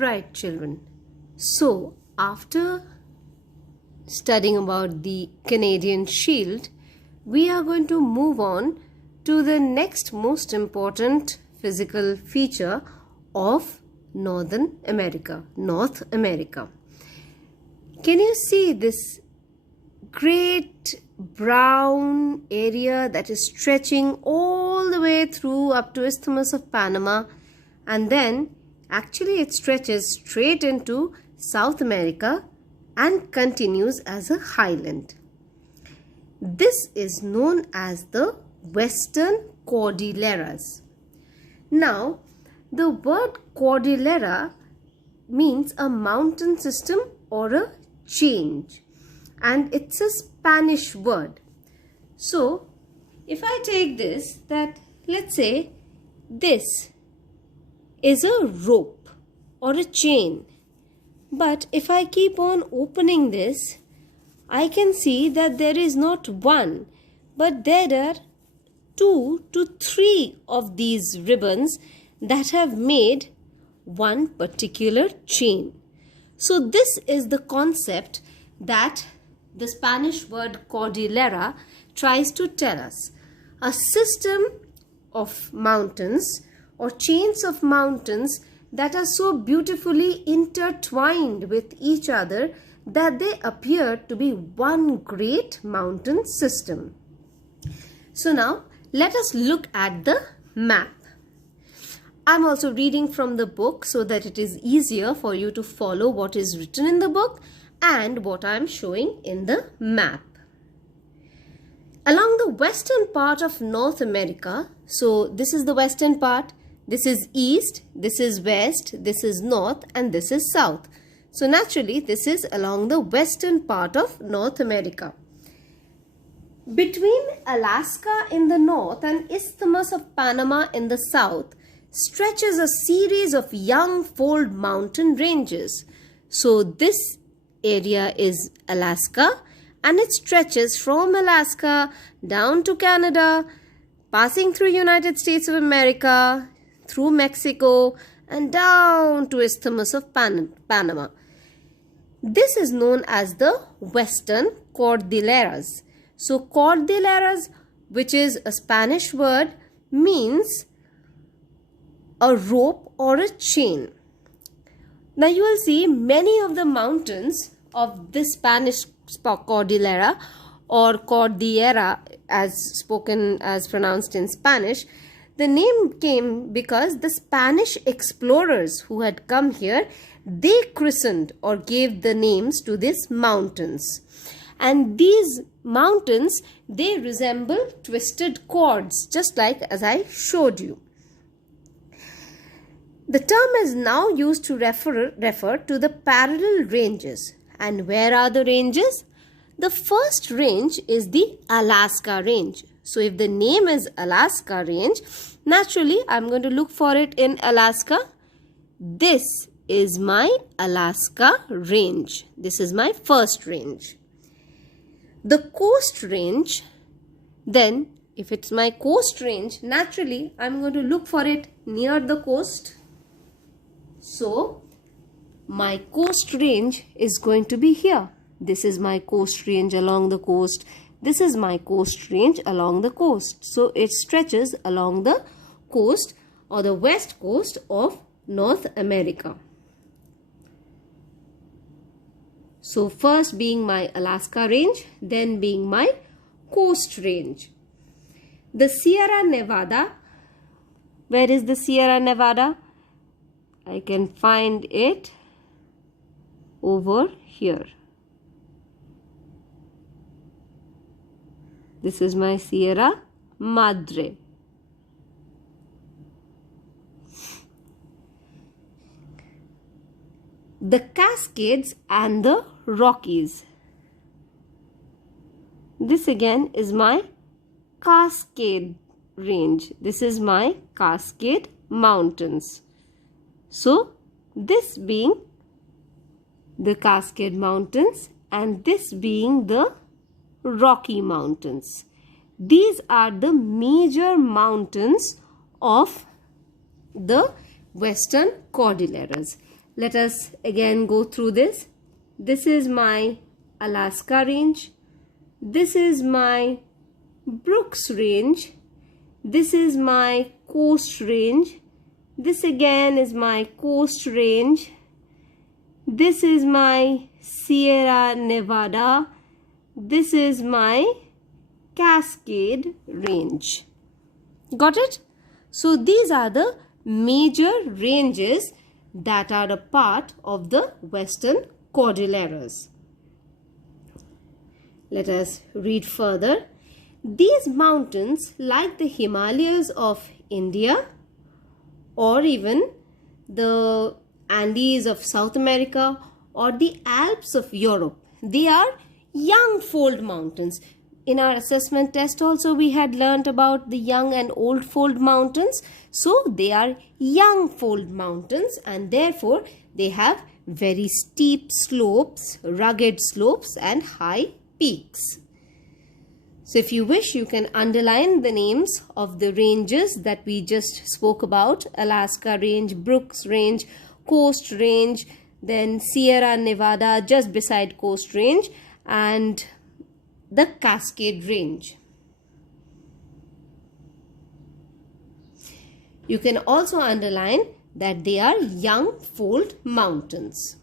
Right, children. So, after studying about the Canadian Shield, we are going to move on to the next most important physical feature of North America. Can you see this great brown area that is stretching all the way through up to Isthmus of Panama, and then actually it stretches straight into South America and continues as a highland. This is known as the Western Cordilleras. Now, the word Cordillera means a mountain system or a change, and it's a Spanish word. So, if I take this, that let's say this is a rope or a chain, but if I keep on opening this, I can see that there is not one, but there are 2 to 3 of these ribbons that have made one particular chain. So this is the concept that the Spanish word Cordillera tries to tell us. A system of mountains or chains of mountains that are so beautifully intertwined with each other that they appear to be one great mountain system. So now let us look at the map. I'm also reading from the book so that it is easier for you to follow what is written in the book and what I'm showing in the map. Along the western part of North America, so this is the western part, this is east, this is west, this is north, and this is south. So naturally this is along the western part of North America. Between Alaska in the north and Isthmus of Panama in the south stretches a series of young fold mountain ranges. So this area is Alaska, and it stretches from Alaska down to Canada, passing through United States of America, through Mexico, and down to Isthmus of Panama. This is known as the Western Cordilleras. So Cordilleras, which is a Spanish word, means a rope or a chain. Now you will see many of the mountains of this Spanish Cordillera or Cordillera as pronounced in Spanish. The name came because the Spanish explorers who had come here, they christened or gave the names to these mountains. And these mountains, they resemble twisted cords, just like as I showed you. The term is now used to refer to the parallel ranges. And where are the ranges? The first range is the Alaska range. So if the name is Alaska range, naturally I'm going to look for it in Alaska. This is my Alaska range. This is my first range. The coast range, then if it's my coast range, naturally I'm going to look for it near the coast. So my coast range is going to be here. This is my coast range along the coast. This is my coast range along the coast. So it stretches along the coast or the west coast of North America. So first being my Alaska range, then being my coast range. The Sierra Nevada, where is the Sierra Nevada? I can find it over here. This is my Sierra Madre. The Cascades and the Rockies. This again is my Cascade range. This is my Cascade Mountains. So this being the Cascade Mountains and this being the Rocky Mountains. These are the major mountains of the Western Cordilleras. Let us again go through this. This is my Alaska range. This is my Brooks range. This is my Coast range. This again is my Coast range. This is my Sierra Nevada. This is my Cascade range. Got it? So these are the major ranges that are a part of the Western Cordilleras. Let us read further. These mountains, like the Himalayas of India or even the Andes of South America or the Alps of Europe, they are young fold mountains. In our assessment test also we had learnt about the young and old fold mountains. So they are young fold mountains and therefore they have very steep slopes, rugged slopes and high peaks. So if you wish, you can underline the names of the ranges that we just spoke about. Alaska range, Brooks range, Coast range, then Sierra Nevada just beside Coast range, and the Cascade range. You can also underline that they are young fold mountains.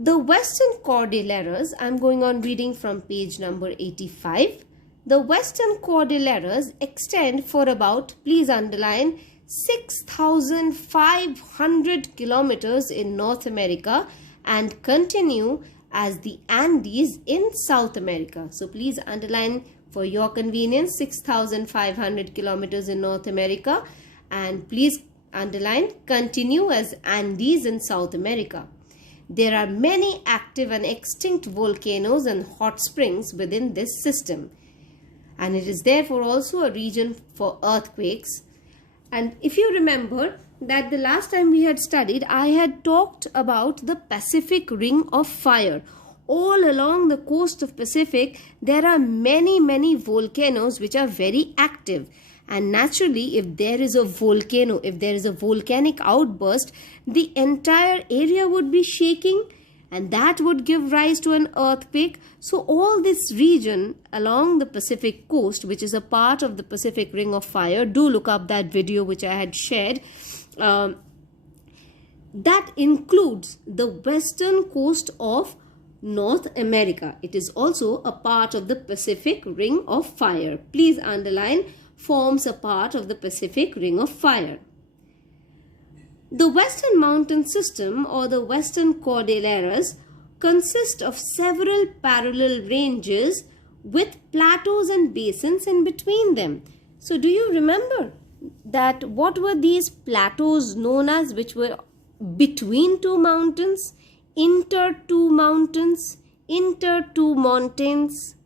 The Western Cordilleras, I'm going on reading from page number 85. The Western Cordilleras extend for about, please underline, 6,500 kilometers in North America and continue as the Andes in South America. So please underline for your convenience 6,500 kilometers in North America, and please underline continue as Andes in South America. There are many active and extinct volcanoes and hot springs within this system, and it is therefore also a region for earthquakes. And if you remember that the last time we had studied, I had talked about the Pacific Ring of Fire. All along the coast of Pacific, there are many volcanoes which are very active. And naturally, if there is a volcano, if there is a volcanic outburst, the entire area would be shaking and that would give rise to an earthquake. So all this region along the Pacific coast, which is a part of the Pacific Ring of Fire, do look up that video which I had shared. That includes the western coast of North America. It is also a part of the Pacific Ring of Fire. Please underline, forms a part of the Pacific Ring of Fire. The Western Mountain System or the Western Cordilleras consist of several parallel ranges with plateaus and basins in between them. So do you remember that what were these plateaus known as, which were between two mountains, inter two mountains, inter two mountains?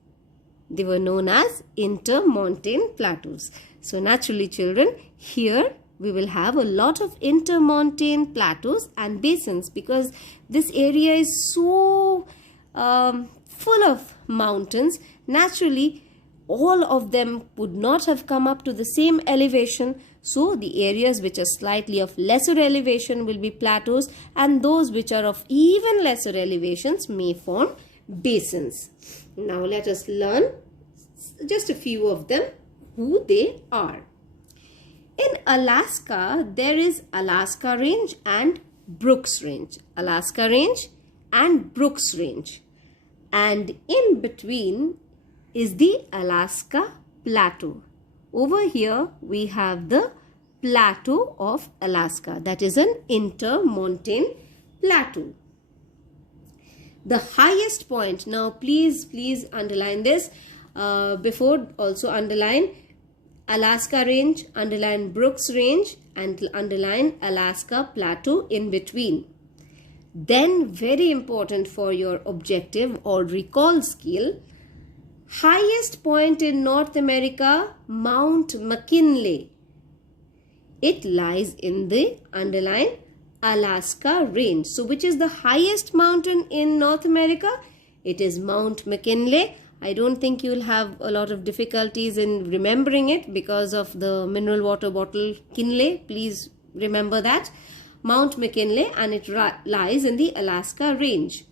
They were known as intermontane plateaus. So naturally children, here we will have a lot of intermontane plateaus and basins because this area is so full of mountains. Naturally, all of them would not have come up to the same elevation. So the areas which are slightly of lesser elevation will be plateaus, and those which are of even lesser elevations may form basins. Now let us learn just a few of them, who they are. In Alaska, there is Alaska Range and Brooks Range. Alaska Range and Brooks Range. And in between is the Alaska Plateau. Over here we have the Plateau of Alaska. That is an intermontane plateau. The highest point, now please underline this. Before also underline Alaska Range, underline Brooks Range, and underline Alaska Plateau in between. Then very important for your objective or recall skill, highest point in North America, Mount McKinley. It lies in the underline Alaska Range. So which is the highest mountain in North America? It is Mount McKinley. I don't think you'll have a lot of difficulties in remembering it because of the mineral water bottle Kinley. Please remember that. Mount McKinley, and it lies in the Alaska Range.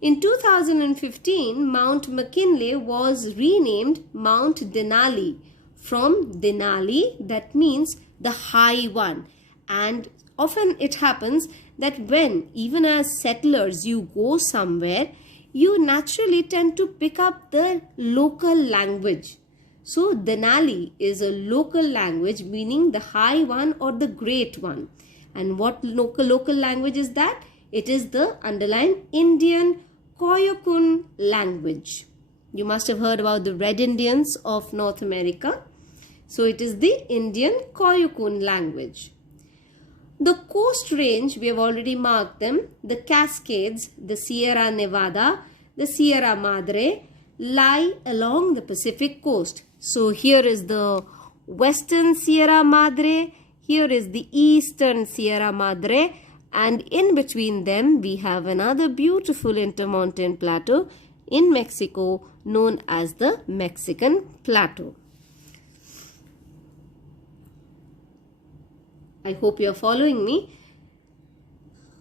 In 2015, Mount McKinley was renamed Mount Denali from Denali, that means the high one. And often it happens that when, even as settlers, you go somewhere, you naturally tend to pick up the local language. So Denali is a local language meaning the high one or the great one. And what local language is that? It is the underlined Indian Koyukon language. You must have heard about the Red Indians of North America. So it is the Indian Koyukon language. The coast range, we have already marked them. The Cascades, the Sierra Nevada, the Sierra Madre lie along the Pacific coast. So here is the western Sierra Madre, here is the eastern Sierra Madre, and in between them we have another beautiful intermountain plateau in Mexico known as the Mexican Plateau. I hope you are following me.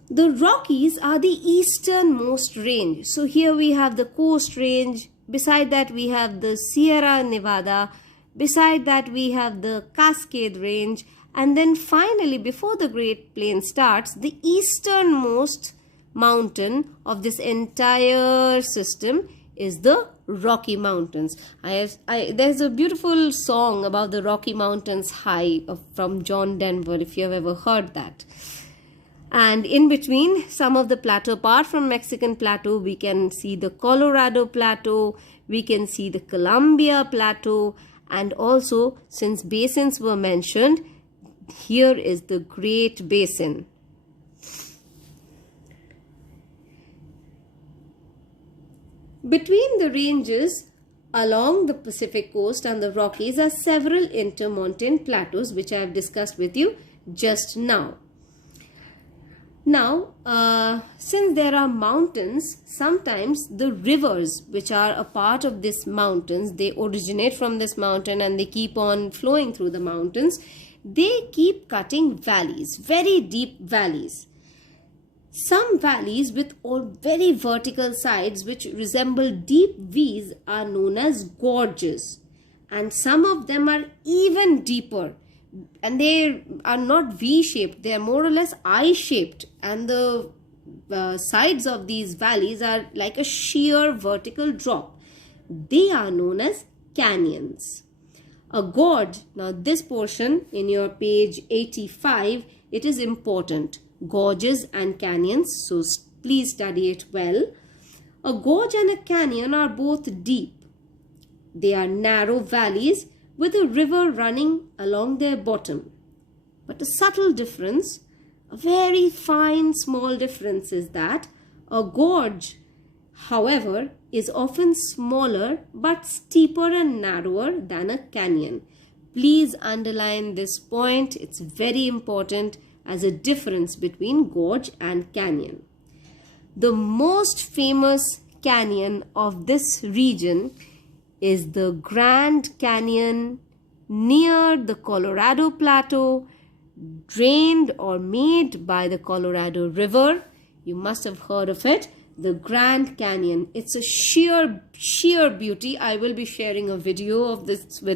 The Rockies are the easternmost range. So here we have the Coast Range. Beside that we have the Sierra Nevada. Beside that we have the Cascade Range. And then finally, before the Great Plains starts, the easternmost mountain of this entire system is the Rocky Mountains. There's a beautiful song about the Rocky Mountains High from John Denver, if you have ever heard that. And in between some of the plateau, apart from Mexican Plateau, we can see the Colorado Plateau, we can see the Columbia Plateau, and also, since basins were mentioned, here is the Great Basin. Between the ranges along the Pacific coast and the Rockies are several intermountain plateaus, which I have discussed with you just now. Now, since there are mountains, sometimes the rivers which are a part of these mountains, they originate from this mountain and they keep on flowing through the mountains. They keep cutting valleys, very deep valleys. Some valleys with all very vertical sides which resemble deep V's are known as gorges. And some of them are even deeper. And they are not V-shaped, they are more or less I-shaped, and the sides of these valleys are like a sheer vertical drop. They are known as canyons. A gorge, now this portion in your page 85, it is important. Gorges and canyons, so please study it well. A gorge and a canyon are both deep. They are narrow valleys with a river running along their bottom. But a subtle difference, a very fine small difference, is that a gorge, however, is often smaller but steeper and narrower than a canyon. Please underline this point, it's very important as a difference between gorge and canyon. The most famous canyon of this region is the Grand Canyon near the Colorado Plateau, drained or made by the Colorado River. You must have heard of it, the Grand Canyon. It's a sheer beauty. I will be sharing a video of this with